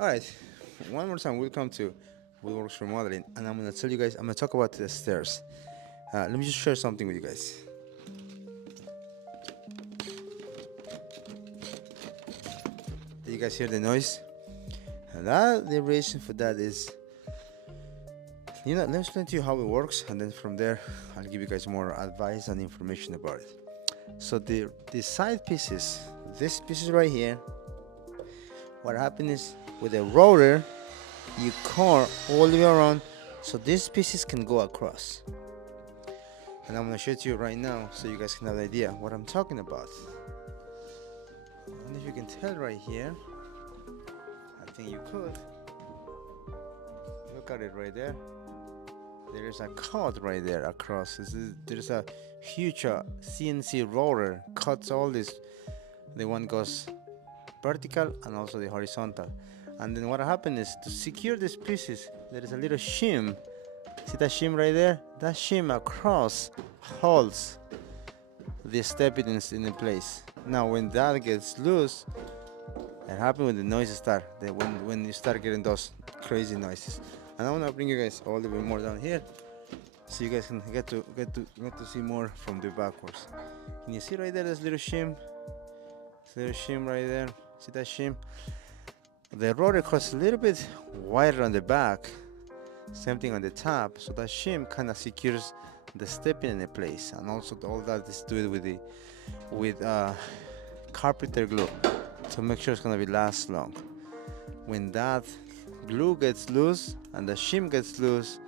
Alright, one more time, welcome to Woodworks Remodeling, and I'm gonna tell you guys, I'm gonna talk about the stairs. Let me just share something with you guys. Did you guys hear the noise? And the reason for that is, let me explain to you how it works, and then from there, I'll give you guys more advice and information about it. So the side pieces, this pieces right here, what happens is with a rotor, you core all the way around, so these pieces can go across. And I'm gonna show it to you right now, so you guys can have an idea what I'm talking about. And if you can tell right here, I think you could. Look at it right there. There is a cut right there across. There's a huge CNC rotor cuts all this. The one goes vertical and also the horizontal. And then what happened is to secure these pieces, there is a little shim. See that shim right there? That shim across holds the step in place. Now when that gets loose, it happens when the noises start. When you start getting those crazy noises. And I want to bring you guys all the way more down here, so you guys can get to see more from the backwards. Can you see right there? This little shim. This little shim right there. See that shim? The rotor cuts a little bit wider on the back. Same thing on the top. So that shim kind of secures the stepping in place, and also all that is to do with carpenter glue to make sure it's gonna be last long. When that glue gets loose and the shim gets loose,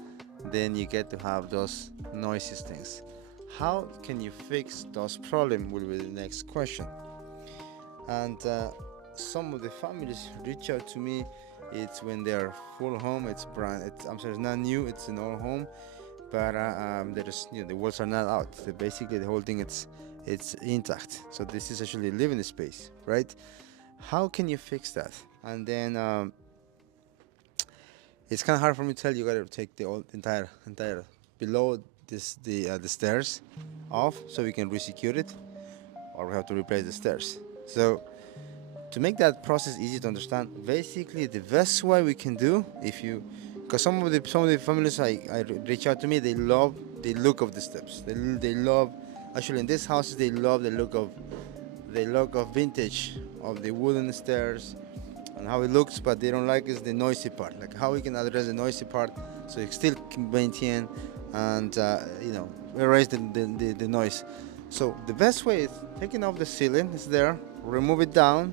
then you get to have those noisy things. How can you fix those problems will be the next question. And some of the families reach out to me. It's when they're full home. It's not new. It's an old home, but there's the walls are not out. So basically, the whole thing it's intact. So this is actually living space, right? How can you fix that? And then it's kind of hard for me to tell you. Gotta take the entire below the stairs off so we can resecure it, or we have to replace the stairs. So to make that process easy to understand, basically the best way we can do, because some of the families I reach out to me, they love the look of the steps. They love, actually in this house they love the look of vintage of the wooden stairs and how it looks, but they don't like is the noisy part. Like how we can address the noisy part so it still can maintain and erase the noise. So the best way is taking off the ceiling. It's there. Remove it down,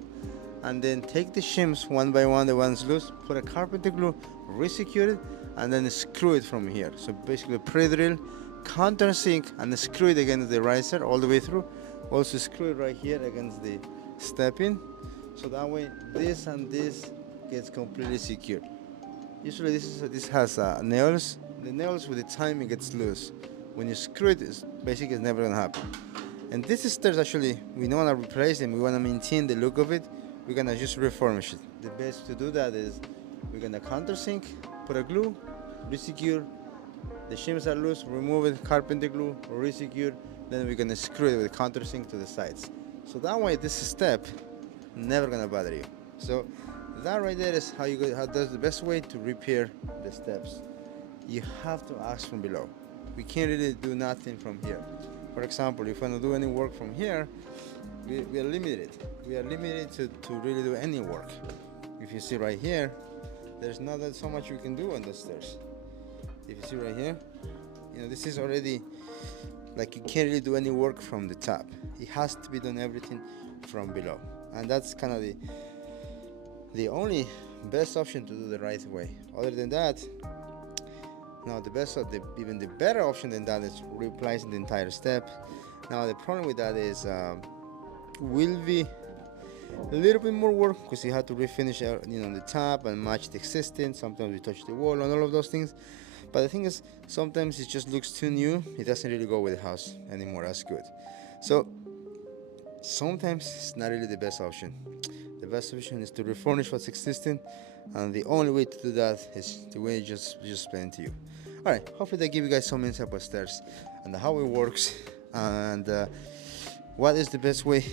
and then take the shims one by one, the ones loose, put a carpenter glue, resecure it, and then screw it from here. So basically pre-drill, countersink, and screw it against the riser all the way through. Also screw it right here against the step-in, so that way this and this gets completely secured. Usually this has nails. The nails with the time it gets loose. When you screw it, it's never gonna happen. And this stairs actually, we don't want to replace them, we want to maintain the look of it. We're gonna just refurnish it. The best to do that is we're gonna countersink, put a glue, resecure. The shims are loose, remove it, carpenter glue, resecure. Then we're gonna screw it with countersink to the sides. So that way this step never gonna bother you. So that right there is how that's the best way to repair the steps. You have to ask from below. We can't really do nothing from here. For example, if we want to do any work from here, we are limited. We are limited to really do any work. If you see right here, there's not that so much we can do on the stairs. If you see right here, this is already like you can't really do any work from the top. It has to be done everything from below, and that's kind of the only best option to do the right way. Other than that, now even the better option than that is replacing the entire step. Now the problem with that is will be a little bit more work because you have to refinish the top and match the existing. Sometimes we touch the wall and all of those things. But the thing is, sometimes it just looks too new. It doesn't really go with the house anymore as good. So sometimes it's not really the best option. The best option is to refurnish what's existing, and the only way to do that is the way I just explained to you. All right, hopefully that give you guys some insight about stairs and how it works, and what is the best way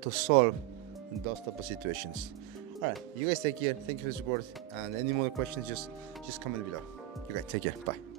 to solve those type of situations. All right, you guys take care. Thank you for the support. And any more questions, just comment below. You guys take care. Bye.